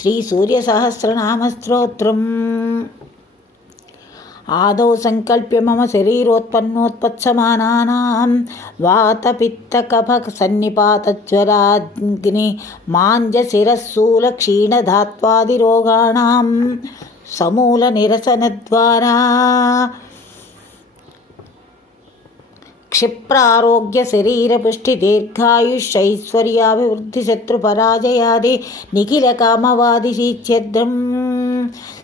శ్రీ సూర్య సహస్రనామ స్తోత్రం. ఆదౌ సంకల్ప్య మమ శరీరోత్పన్నోత్పత్సమానానాం వాతపిత్తకఫ సన్నిపాతజ్వరాగ్ని మాంజశిరస్సూల క్షీణధాత్వాదిరోగాణాం సమూల నిరసనద్వారా క్షిప్రారోగ్య శరీరపుష్టి దీర్ఘాయుష్ైశ్వర్యాభివృద్ధి శత్రుపరాజయాది నిఖిల కామవాది శీత్యర్థం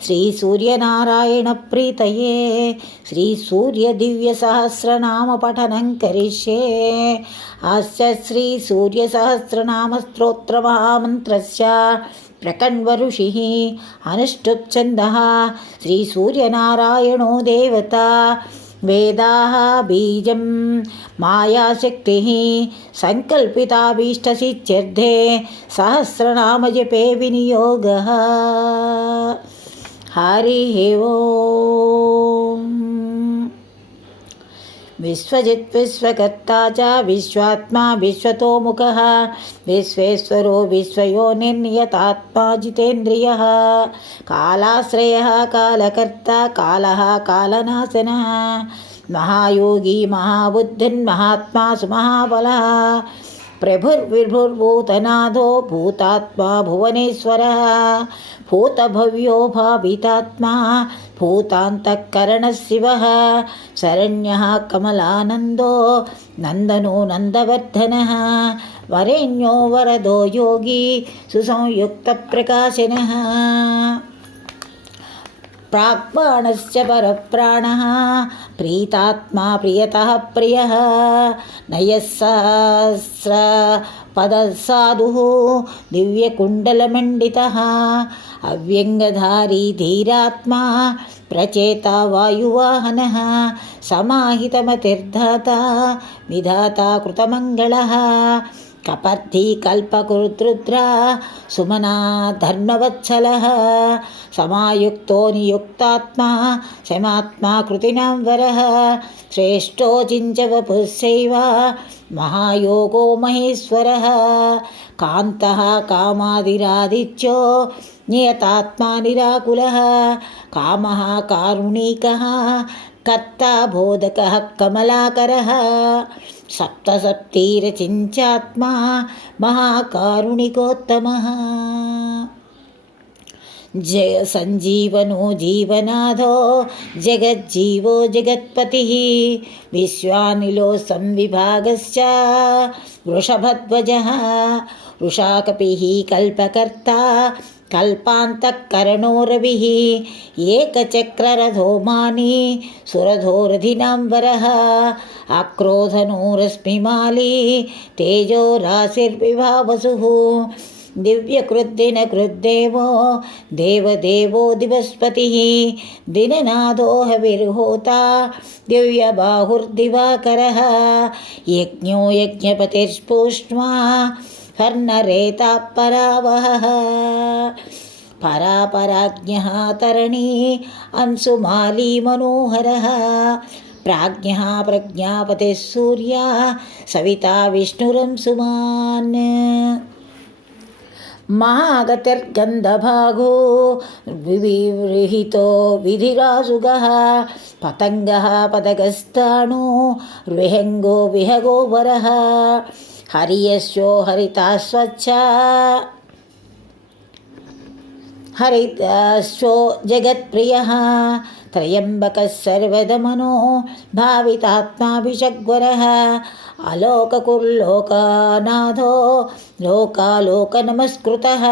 శ్రీ సూర్యనారాయణ ప్రీతయే శ్రీ సూర్య దివ్య సహస్రనామ పఠనం కరిష్యే. అస్య శ్రీ సూర్య సహస్రనామ స్తోత్ర మహామంత్రస్య ప్రకణ్వ ఋషి అనుష్ఠుప్ ఛందః శ్రీ సూర్యనారాయణో దేవతా వేదాః బీజం మాయాశక్తి సంకల్పితాభీష్టసిద్ధ్యర్థే సహస్రనామజపే వినియోగః. హరి ఓం. విశ్వజిత్ విశ్వకర్తా చ విశ్వాత్మా విశ్వతోముఖః విశ్వేశ్వరో విశ్వయోనిర్నియతాత్మా జితేంద్రియః కాలాశ్రయః కాలకర్తా కాలః కాలనాశనః మహాయోగి మహాబుద్ధిర్మహాత్మా సుమహాబలః ప్రభుర్విభుర్భూతనాథో భూతాత్మా భువనేశ్వరः భూతభవ్యో భావితాత్మా భూతాంతఃకరణశివः శరణ్యः కమలానందో నందనో నందవర్ధనः వరేణ్యో వరదో యోగి సుసంయుక్తప్రకాశనः ప్రాక్బాణస్య పరప్రాణः ప్రీతాత్మా ప్రియతః ప్రియः నయస్సహస్ర పదసాధుః దివ్యకుండలమండితः అవ్యంగధారీ ధీరాత్మా ప్రచేతా వాయువాహనः సమాహితమతిర్ధాతా విధాతా కృతమంగళः కపర్ధి కల్పకృద్రుద్రా సుమనా ధర్మవత్సలः సమాయుక్తో నియుక్తాత్మా శమాత్మా కృతినాం వరः శ్రేష్టో చించవపుశ్చైవ మహాయోగో మహేశ్వరः కాంతః కామాదిరాదిత్యో నియతాత్మా నిరాకులः కామः కారుణికः కర్తా బోధకः కమలాకరः సప్తసప్తైరచించాత్మా మహాకారుణికోత్తమः జయ సంజీవనో జీవనాథో జగజ్జీవో జగత్పతిః విశ్వానిలో సంవిభాగశ్చ వృషభధ్వజः వృషాకపిః కల్పకర్తా కల్పాంతఃకరణో రవిః ఏకచక్రరథో మాని సురథోరథినాం వరः అక్రోధనో రశ్మిమాలి తేజో రాశిర్విభావసుః దివ్యకృద్దినకృద్దేవో దేవదేవో దివస్పతిః దిననాదో హవిర్హోతా దివ్యబాహుర్దివాకరः యజ్ఞో యజ్ఞపతిర్స్పూష్ణ్వా కర్ణరేతా పరావహః పరాపరాజ్ఞః తరణీ అంశుమాలీ మనోహరः ప్రాజ్ఞః ప్రజ్ఞాపతిः సూర్యా సవితా విష్ణురంశుమాన్ మహాగతిర్గంధభాగో వివిహృహితో విధిరాసుగः పతంగः పదగస్తాణో విహంగో విహగో వరः హరియస్యో హరితాస్వచ్ఛ హరితాస్వో జగత్ప్రియः త్రయంబకः సర్వదమనో భావితాత్మాభిషగ్వరः అలోకకుర్లోకనాథో లోకాలోకనమస్కృతः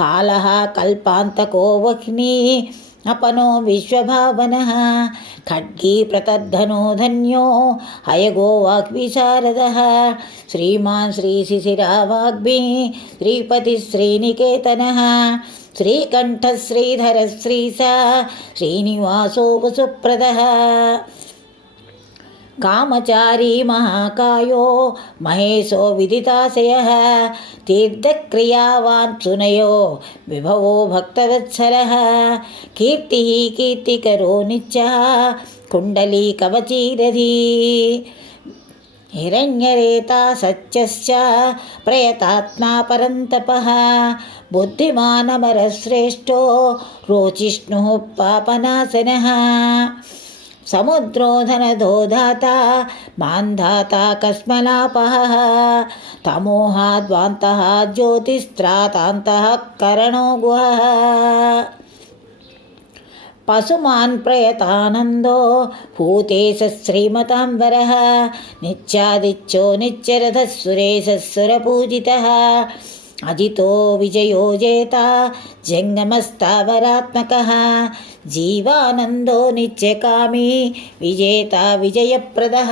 కాలः కల్పాంతకో వహ్ని अपनो विश्वभावनः खड्गी प्रतद्धनो धन्यो हयगो वाग्विशारदः श्रीमान् श्रीशिशिरावाग्भि श्रीपतिश्रीनिकेतनः श्रीकण्ठः श्रीधरः श्रीसा श्रीनिवासो वसुप्रदः कामचारी महाकायो महेशो विदिताशयः तीर्थक्रियावान् सुनयो विभवो भक्तवत्सलः कीर्तिः कीर्तिकरो नित्यः कुण्डली कवचीरधी हिरण्यरेता सत्यश्च प्रयतात्मा परन्तपः बुद्धिमानमरश्रेष्ठो रोचिष्णुः पापनाशनः समुद्रोधनदो दाता मान्धाता कस्मलापः तमोहाद्वान्तः ज्योतिस्त्रातान्तः करणो गुहः पशुमान् प्रयतानन्दो भूतेश श्रीमताम्बरः नित्यादित्यो नित्यरथः सुरेशः सुरपूजितः अजितो विजयो जेता जङ्गमस्तावरात्मकः जीवानन्दो नित्यकामी विजेता विजयप्रदः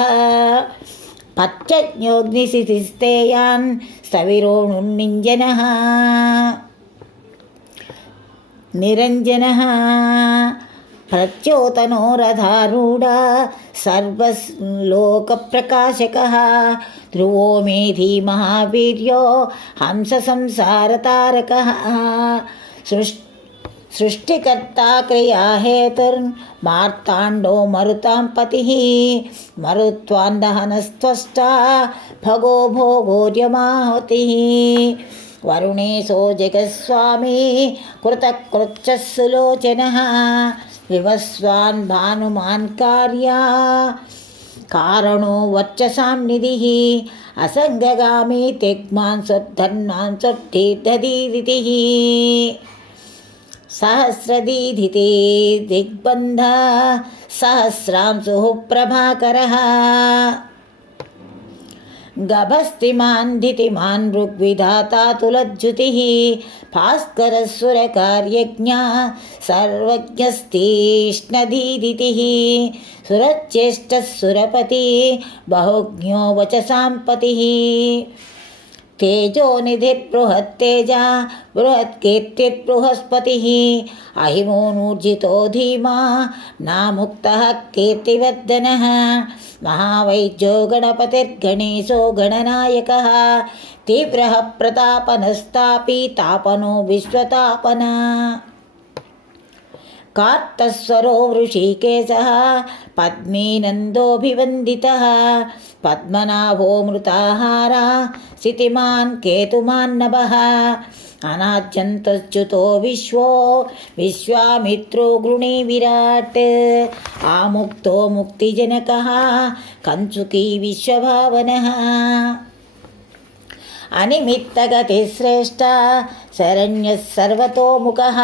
पत्यज्ञोऽग्निशितिस्तेयान् स्थविरोणुन्निञ्जनः निरञ्जनः प्रच्योतनो रथारूढा सर्वलोकप्रकाशकः ध्रुवो मेधी महावीर्यो हंससंसारतारकः सृष्टिकर्ता क्रियाहेतुर्मार्ताण्डो मरुतां पतिः मरुत्वान्दहनस्त्वष्टा भगो भोगोर्यमाहुतिः वरुणेशो जगस्वामी कृतकृत्यः सुलोचनः विवस्वान् भानुमान् कार्या कारणो वर्चसां निधिः असङ्गगामी त्यग्मान् स्वधन्वान् स्वतीर्थदीदितिः सहस्रदीधिते दिग्बन्ध सहस्रांशुः प्रभाकरः गभस्तिमान् धितिमान् ऋग्विधाता तुलज्जुतिः भास्करसुरकार्यज्ञा सर्वज्ञस्तीक्ष्णदीदितिः सुरज्येष्ठः सुरपति बहुज्ञो वचसां पतिः तेजोनिधिर्बृहत्तेजा बृहत्कीर्तिर्बृहस्पतिः अहिमोनूर्जितो धीमा नामुक्तः कीर्तिवर्धनः महावैद्यो गणपतिर्गणेशो गणनायकः तीव्रः प्रतापनस्तापी तापनो विश्वतापना कार्तस्वरो वृषिकेशः पद्मीनन्दोऽभिवन्दितः पद्मनाभो मृताहारा सितिमान् केतुमान्नभः अनाद्यन्तच्युतो विश्वो विश्वामित्रो गृणी विराट् आमुक्तो मुक्तिजनकः कंचुकी विश्वभावनः अनिमित्तगतिश्रेष्ठा शरण्यः सर्वतोमुखः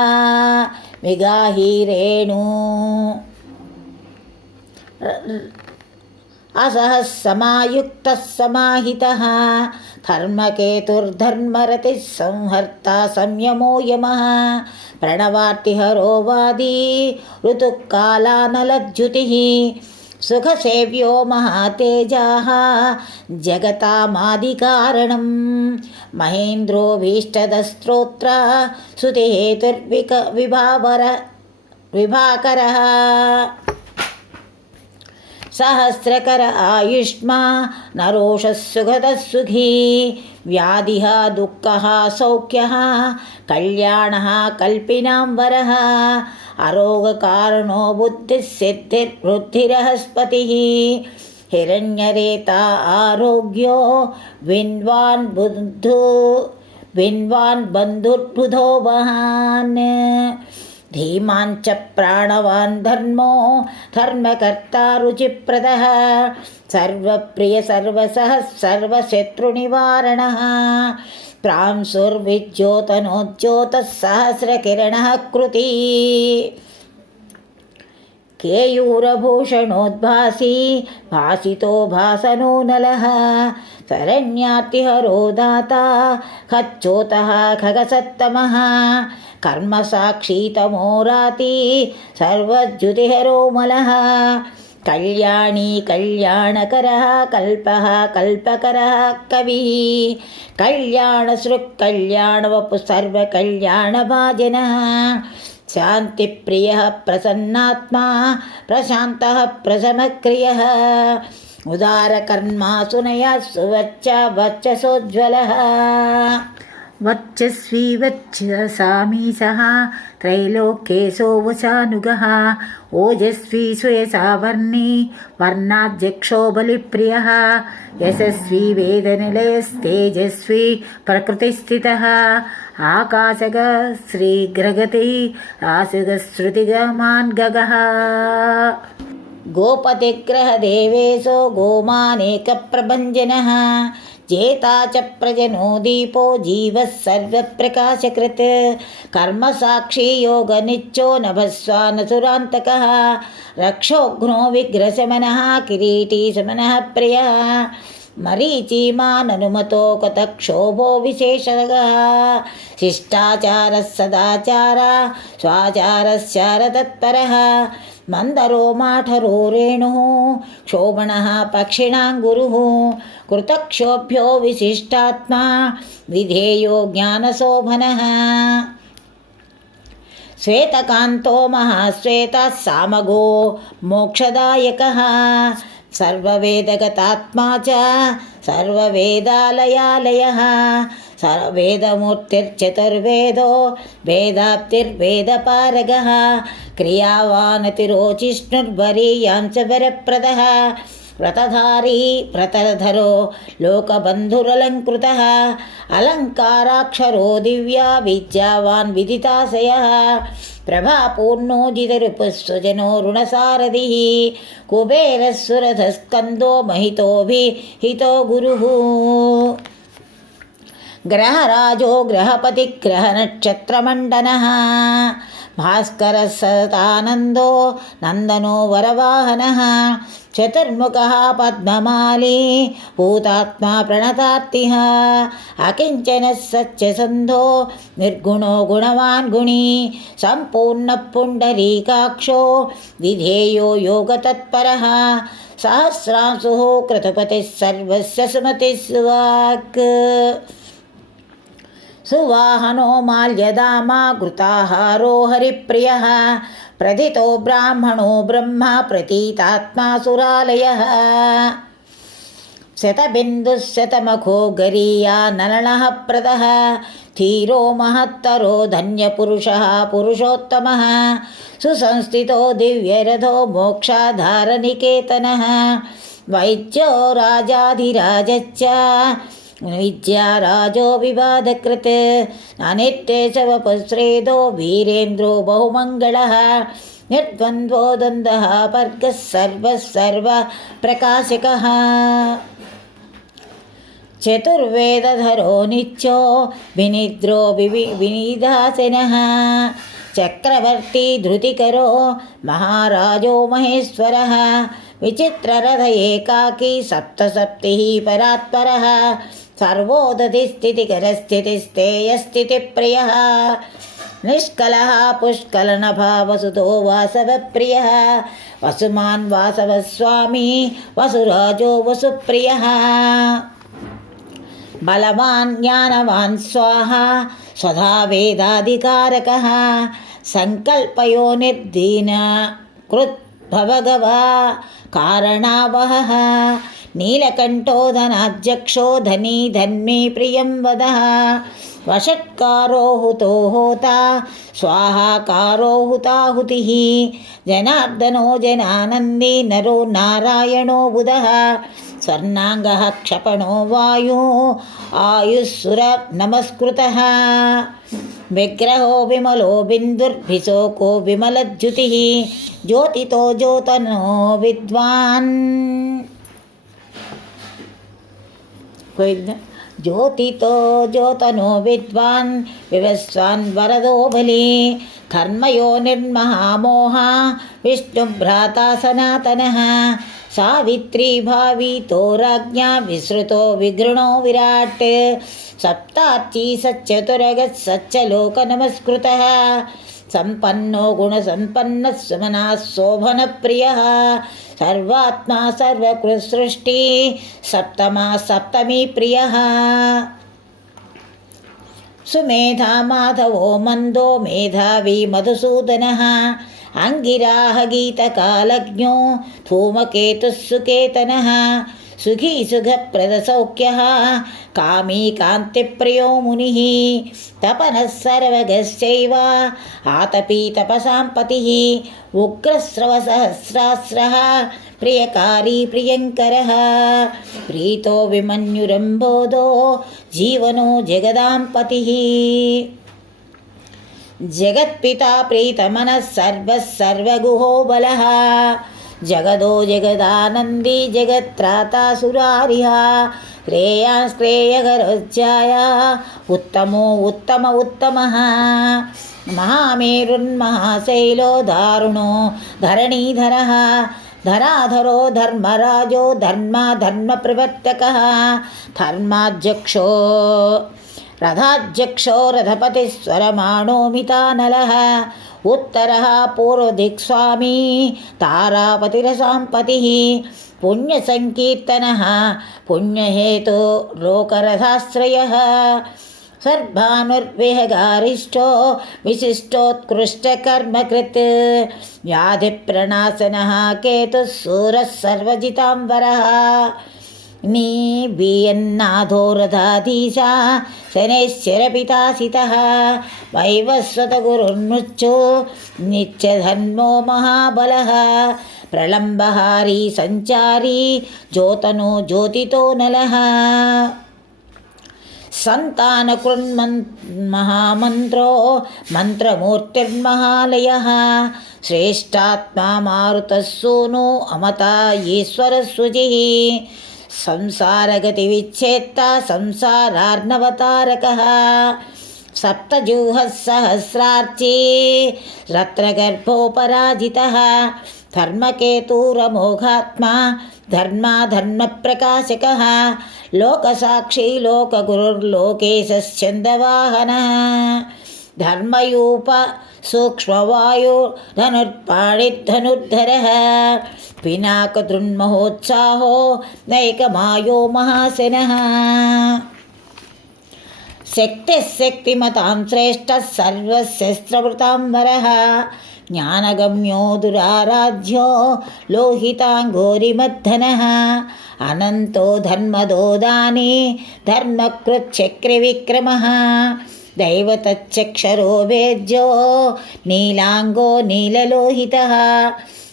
विगाहीरेणु असहः समायुक्तः समाहितः धर्मकेतुर्धर्मरतिः संहर्ता संयमो यमः प्रणवार्तिहरो वादी ऋतुकालानलज्जुतिः सुखसेव्यो महातेजाः जगतामादिकारणं महेन्द्रोऽभीष्टदस्त्रोत्र विभाकरः सहस्रकर आयुष्मा नरोषः सुखदः सुखी व्याधिः दुःखः सौख्यः कल्याणः कल्पिनां वरः अरोगकारणो बुद्धिः सिद्धिर्बुद्धिरहस्पतिः हिरण्यरेता आरोग्यो विन्वान् बन्धुर्बुधो महान् धीमान् च प्राणवान् धर्मो धर्मकर्ता रुचिप्रदः सर्वप्रिय सर्वसः सर्वशत्रुनिवारणः प्रांशुर्विद्योतनोद्योतः सहस्रकिरणः कृती केयूरभूषणोद्भासी भासितो भासनो नलः शरण्यार्तिहरो दाता खच्चोतः खगसत्तमः कर्मसाक्षीतमो राति सर्वद्युतिहरो मलः कल्याणी कल्याणकरः कल्पः कल्पकरः कविः कल्याणसृक् कल्याणवपुः सर्वकल्याणभाजनः शान्तिप्रियः प्रसन्नात्मा प्रशान्तः प्रशमक्रियः उदारकर्मा सुनयः सुवच्च वक्षसोज्ज्वलः वर्चस्वी वच्चसामीसः त्रैलोक्येशो वशानुगः ओजस्वी सुयसावर्णी वर्णाध्यक्षो बलिप्रियः यशस्वी वेदनिलयस्तेजस्वी प्रकृतिस्थितः आकाशग श्रीग्रगति रासुगश्रुतिगमान् गगः गोपतिग्रहदेवेशो गोमानेकप्रभञ्जनः जेता च प्रजनो दीपो जीवः सर्वप्रकाशकृत् कर्मसाक्षी योगनिच्चो नभस्वानसुरान्तकः रक्षोघ्नो विग्रशमनः किरीटी समनः प्रियः मरीचिमाननुमतो कतक्षोभो विशेषगः शिष्टाचारः सदाचारः स्वाचारश्चारतत्परः मंदरो माठरो रेणुः क्षोभणः पक्षिणां गुरुः कृतक्षोभ्यो विशिष्टात्मा विधेयो ज्ञानशोभनः श्वेतकान्तो महाश्वेतः सामगो मोक्षदायकः सर्ववेदगतात्मा च सर्ववेदालयालयः सर्ववेदमूर्तिर्चतुर्वेदो वेदाप्तिर्वेदपारगः क्रियावानतिरोचिष्णुर्वरीयां च वरप्रदः व्रतधारी व्रतधरो लोकबन्धुरलङ्कृतः अलङ्काराक्षरो दिव्या विद्यावान् विदिताशयः प्रभापूर्णो जितरिपुस्वजनो ऋणसारथिः कुबेरस्सुरधस्कन्दो महितोभिहितो गुरुः ग्रहराजो ग्रहपति ग्रहनक्षत्रमण्डनः भास्करः सतानन्दो नन्दनो वरवाहनः चतुर्मुखः पद्ममाली भूतात्मा प्रणतार्तिः अकिञ्चनः सत्यसन्धो निर्गुणो गुणवान् गुणी सम्पूर्णः पुण्डरीकाक्षो विधेयो योगतत्परः सहस्रांशुः कृतपतिः सर्वस्य सुमतिः सुवाक् सुवाहनो माल्यदामा घृताहारो हरिप्रियः प्रथितो ब्राह्मणो ब्रह्मा प्रतीतात्मा सुरालयः शतबिन्दुः शतमखो गरीया नलनः प्रदः धीरो महत्तरो धन्यपुरुषः पुरुषोत्तमः सुसंस्थितो दिव्यरथो मोक्षाधारनिकेतनः वैद्यो राजाधिराजश्च विद्याराजो विवादकृत् अनित्येशवपुश्रेदो वीरेन्द्रो बहुमङ्गलः निर्द्वन्द्वो द्वन्द्वः वर्गः सर्वप्रकाशकः चतुर्वेदधरो नित्यो विनिद्रो विनिदासनः चक्रवर्ती धृतिकरो महाराजो महेश्वरः विचित्ररथ एकाकी सप्तसप्तिः परात्परः सर्वोदधिस्थितिकरस्थितिस्तेयस्थितिप्रियः निष्कलः पुष्कलनभावसुतो वासवप्रियः वसुमान् वासवस्वामी वसुराजो वसुप्रियः बलवान् ज्ञानवान् स्वाहा स्वधा वेदाधिकारकः संकल्पयो निर्दीन कृत् भवगवा कारणावहः नीलकण्ठो धनाध्यक्षो धनी धन्मी प्रियं वदः वषट्कारो हुतो होता स्वाहाकारो हुताहुतिः जनार्दनो जनानन्दी नरो नारायणो बुधः स्वर्णाङ्गः क्षपणो वायु आयुस्सुर नमस्कृतः विग्रहो विमलो बिन्दुर्भिशोको विमलज्युतिः ज्योतितो ज्योतनो विद्वान् ज्योतितो ज्योतनो विद्वान् विवस्वान् वरदो बली कर्मयो निर्महामोहा विष्णुभ्राता सनातनः सावित्री भावितो राज्ञा विसृतो विगृणो विराट् सप्तार्ची सच्चतुरगः सच्चलोकनमस्कृतः सम्पन्नो गुणसम्पन्नः सुमनः शोभनप्रियः सर्वात्मा सर्वकृत्सृष्टि सप्तमा सप्तमी प्रियः सुमेधा माधवो मन्दो मेधावी मधुसूदनः अंगिराः गीतकालज्ञो धूमकेतुः सुकेतनः సుఖీ సుఖప్రదసౌఖ్యः కామీ కాంతిప్రియో మునిः తపనः సర్వగశ్చైవ ఆతపీ తపసాం పతిः ఉగ్రస్రవసహస్రాస్రः ప్రియకారీ ప్రియంకరः ప్రీతో విమన్యురంబోధో జీవనో జగదాం పతిः జగత్పితా ప్రీతమనః సర్వः సర్వగుహో బలః జగదో జగదానందీ జగత్రాతా సురారిః శ్రేయాశ్రేయకరోజ్జాయ ఉత్తమో ఉత్తమ ఉత్తమః మహామేరున్మహాశైలో దారుణో ధరణీధరः ధరాధరో ధర్మరాజో ధర్మప్రవర్తకः ధర్మాధ్యక్షో రథాధ్యక్షో రథపతిస్వరమాణో మితానలः ఉత్తరः పూర్వదిక్స్వామీ తారాపతిరసాంపతిः పుణ్యసంకీర్తనः పుణ్యహేతో లోకరథాశ్రయः సర్వానుర్విహగారిష్టో విశిష్టోత్కృష్టకర్మకృత్ వ్యాధిప్రణాశనः కేతుः శూరः సర్వజితాంబరः నీబియన్నాథో రథాధీశా శనైశ్చరపితాసితः వైవస్వతగురుర్మృత్యు నిత్యధన్మో మహాబలः ప్రళంబహారీ సంచారీ జ్యోతనో జ్యోతితో నలः సంతానకృన్మహామంత్రో మంత్రమూర్తిర్మహాలయः శ్రేష్టాత్మా మారుతः సూనో అమతా ఈశ్వరస్సుజిः సంసారగతివిచ్ఛేత్తా సంసారార్ణవతారకः సప్తజూహः సహస్రార్చి రత్నగర్భోపరాజితः ధర్మకేతూరమోఘాత్మా ధర్మప్రకాశకः లోకసాక్షి లోకగురుర్లోకేశశ్చందవాహనः ధర్మయూప సూక్ష్మవాయు ధనుర్ధనుర్ధరः పినాకదృన్మహోత్సాహో నైకమాయో మహాశనः శక్తిమతాం శ్రేష్టः సర్వశస్త్రవృతాంబరः జ్ఞానగమ్యో దురారాధ్యో లోహితాంగోరిమర్ధనः అనంతో ధర్మదోదాని ధర్మకృచ్చక్రవిక్రమः దైవతచ్చక్షరో వేద్యో నీలాంగో నీలలోహితः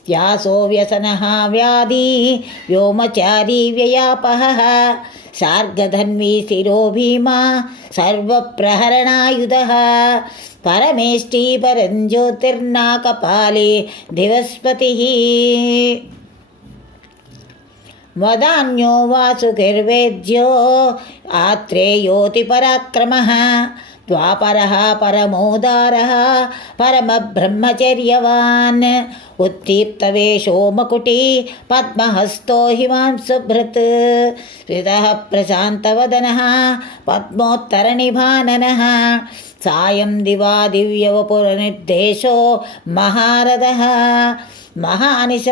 వ్యాసో వ్యసనः వ్యాధి వ్యోమచారీ వ్యయాపహः శార్గధన్వీ శిరో భీమా సర్వప్రహరణాయుధः పరమేష్టి పరంజ్యోతిర్నాకపాలే దివస్పతిः వదాన్యో వాసుకిర్వేద్యో ఆత్రేయోతి పరాక్రమः ద్వాపరः పరమోదారः పరమబ్రహ్మచర్యవాన్ ఉద్దీప్తవేషో మకుటీ పద్మహస్తో హిమాంశుభృత్ స్మితః ప్రశాంతవదనः పద్మోత్తరనిభాననः సాయం దివా దివ్యవపురనిర్దేశో మహారథः మహానిశ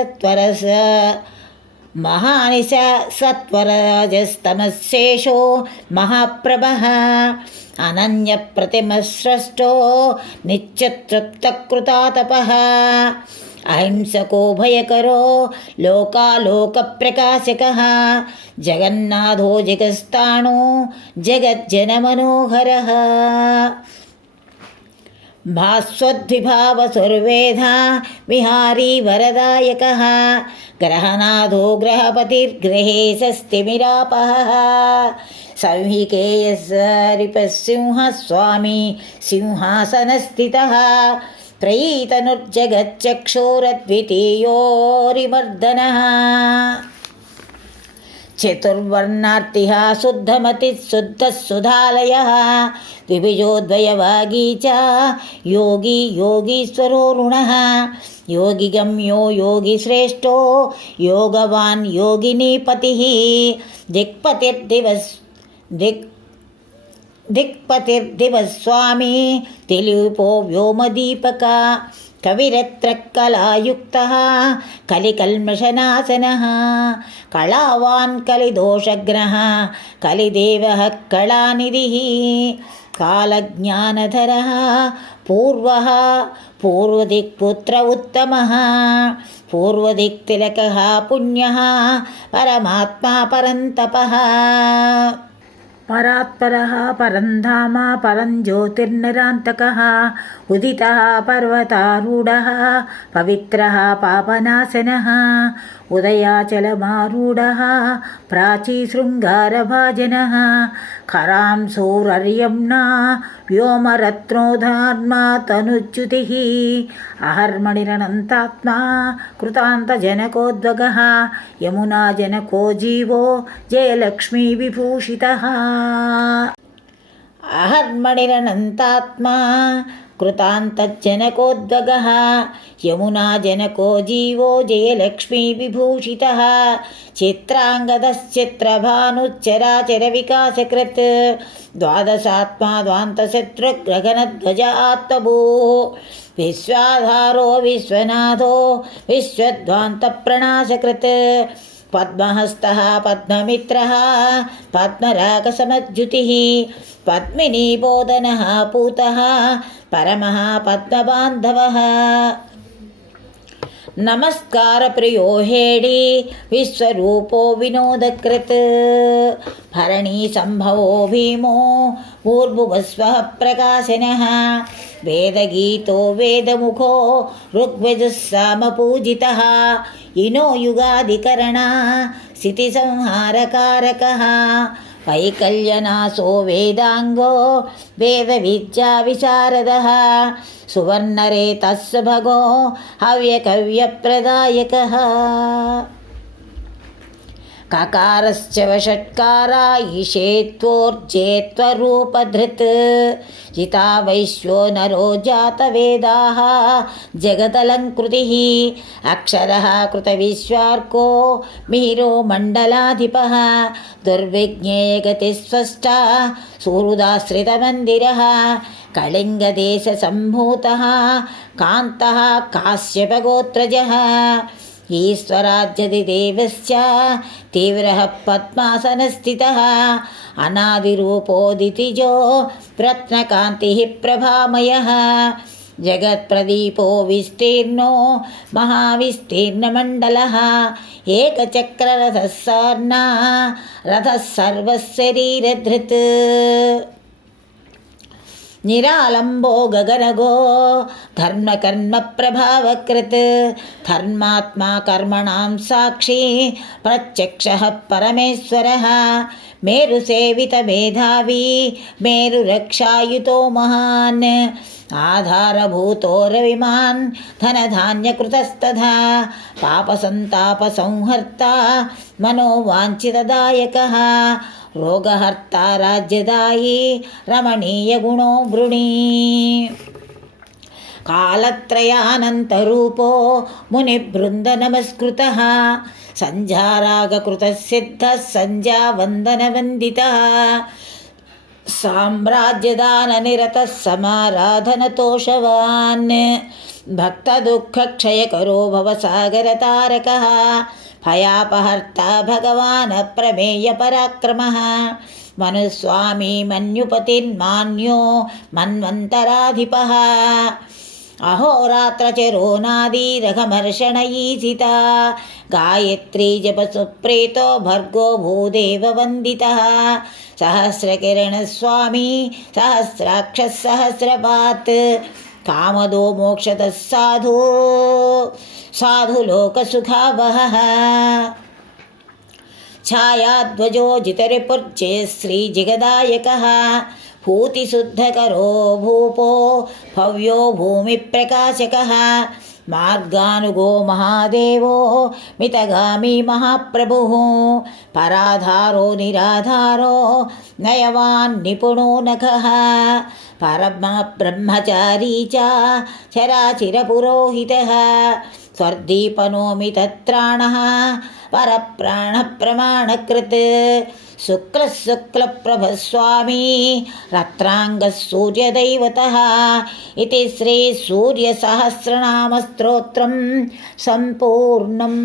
సత్వరజస్తమశేషో మహాప్రభः అనన్యప్రతిమస్రష్టో నిత్యతృప్తకృతాతపः అహింసకో భయకరో లోకాలోకప్రకాశకः జగన్నాథో జగస్థాణో జగజ్జనమనోహరः భాస్వద్విభావసుర్వేధా విహారీ వరదాయకः గ్రహనాథో గ్రహపతిర్గ్రహే స్వస్తిమిరాపహः సంహికేయసరిపసింహः స్వామి సింహాసనస్థితः ప్రయీతనుర్జగచ్చక్షోరద్వితీయోరిమర్దనः చతుర్వర్ణార్తిః శుద్ధమతిः శుద్ధः సుధాలయः ద్విబీజోద్వయవాగీ చ యోగి యోగీశ్వరో రుణः యోగిగమ్యో యోగిశ్రేష్టో యోగవాన్ యోగినీపతిः దిక్పతిర్దివస్వామి దిలీపో వ్యోమదీపక కవిరత్రకలాయుక్తः కలికల్మషనాశనः కళావాన్ కలిదోషగ్నः కలిదేవः కళానిధిः కాలజ్ఞానధరः పూర్వः పూర్వదిక్పుత్ర ఉత్తమः పూర్వదిక్తిలకः పుణ్యः పరమాత్మా పరంతపः పరాత్పరः పరంధామ పరంజ్యోతిర్నిరాంతకः ఉదితः పర్వతారూఢः పవిత్రः పాపనాశనः ఉదయాచలమారూఢः ప్రాచీశృంగారభాజనः ఖరాంసూరర్యమ్నా వ్యోమరత్నోధార్మా తనుచ్యుతిः అహర్మణిరనంతాత్మా కృతాంతజనకోద్వగः యమునాజనకో జీవో జయలక్ష్మీ విభూషితः అహర్మణిరనంతాత్మా కృతాంతజనకోద్వగः యమునాజనకో జీవో జయలక్ష్మీ విభూషితः చిత్రాంగదశ్చిత్రభానుశ్చరాచరవికాసకృత్ ద్వాదశాత్మా ద్వాంతశత్రుఘ్నధ్వజ ఆత్మభూः విశ్వాధారో విశ్వనాథో విశ్వధ్వాంతప్రణాశకృత్ పద్మహస్తः పద్మమిత్రः పద్మరాగసమజ్జుతిः పద్మినీబోధనः పూతः పరమः పద్మబాంధవः నమస్కారప్రియో హేడి విశ్వరూపో వినోదకృత్ భరణీసంభవో భీమో ఊర్భువస్వః ప్రకాశనः వేదగీతో వేదముఖో ఋగ్వేదస్సామపూజితः ఇనో యుగాధికరణ స్థితిసంహారకారకः వైకల్యనాశో వేదాంగో వేదవిద్యావిశారదः సువర్ణరేతస్సు భగో హవ్యకవ్యప్రదాయకः కకారశ్చ వషట్కారా ఈశేత్వోర్జేత్వరూపధృత్ జితా వైశ్వో నరో జాతవేదాः జగదలంకృతిः అక్షరः కృతవిశ్వార్కో మిహిరో మండలాధిపः దుర్విజ్ఞేయగతిస్వష్టా సుహృదాశ్రితమందిరः కళింగదేశసంభూతः కాంతः కాశ్యపగోత్రజः ఈశ్వరాజ్యదిదేవస్య తీవ్రः పద్మాసనస్థితः అనాదిరూపోదితిజో రత్నకాంతిः ప్రభామయः జగత్ప్రదీపో విస్తీర్ణో మహావిస్తీర్ణమండలः ఏకచక్రరథः సార్నా రథः సర్వశరీరధృత్ నిరాలంబో గగనగో ధర్మకర్మప్రభావకృత్ ధర్మాత్మా కర్మణాం సాక్షి ప్రత్యక్షः పరమేశ్వరः మేరుసేవితమేధావి మేరురక్షాయుతో మహాన్ ఆధారభూతో రవిమాన్ ధనధాన్యకృతస్తథా పాపసంతాపసంహర్త మనోవాంఛితదాయకः రోగహర్తా రాజ్యదాయి రమణీయగుణో వృణీ కాలత్రయానంతరూపో మునిబృందనమస్కృతः సంధ్యారాగకృతసిద్ధः సంధ్యావందనవందితः సామ్రాజ్యదాననిరతः సమారాధనతోషవాన్ భక్తదుఃఖక్షయకరో భవసాగరతారకः భయాపహర్తా భగవాన్ అప్రమేయపరాక్రమः మనుస్వామి మన్యుపతిర్మాన్యో మన్వంతరాధిపः అహోరాత్రచరో నాదీరఘమర్షణయీసిత గాయత్రీ జపసుప్రీతో భర్గో భూదేవవందితः సహస్రకిరణస్వామి సహస్రాక్షः సహస్రపాత్ కామదో మోక్షతః సాధు సాధులోకసుఖావహः ఛాయాధ్వజో జితరిపుర్జే శ్రీజిగదాయకः భూతిశుద్ధకరో భూపో భవ్యో భూమిప్రకాశకः మార్గానుగో మహాదేవో మితగామి మహాప్రభుః పరాధారో నిరాధారో నయవాన్ నిపుణో నఖః పరబ్రహ్మచారీ చ చరాచిరపురోహితः స్వర్దీపనోమితత్రాణः పరప్రాణప్రమాణకృత్ శుక్లः శుక్లప్రభస్వామి రత్నాంగः సూర్యదైవతः ఇతి శ్రీ సూర్యసహస్రనామస్తోత్రం సంపూర్ణం.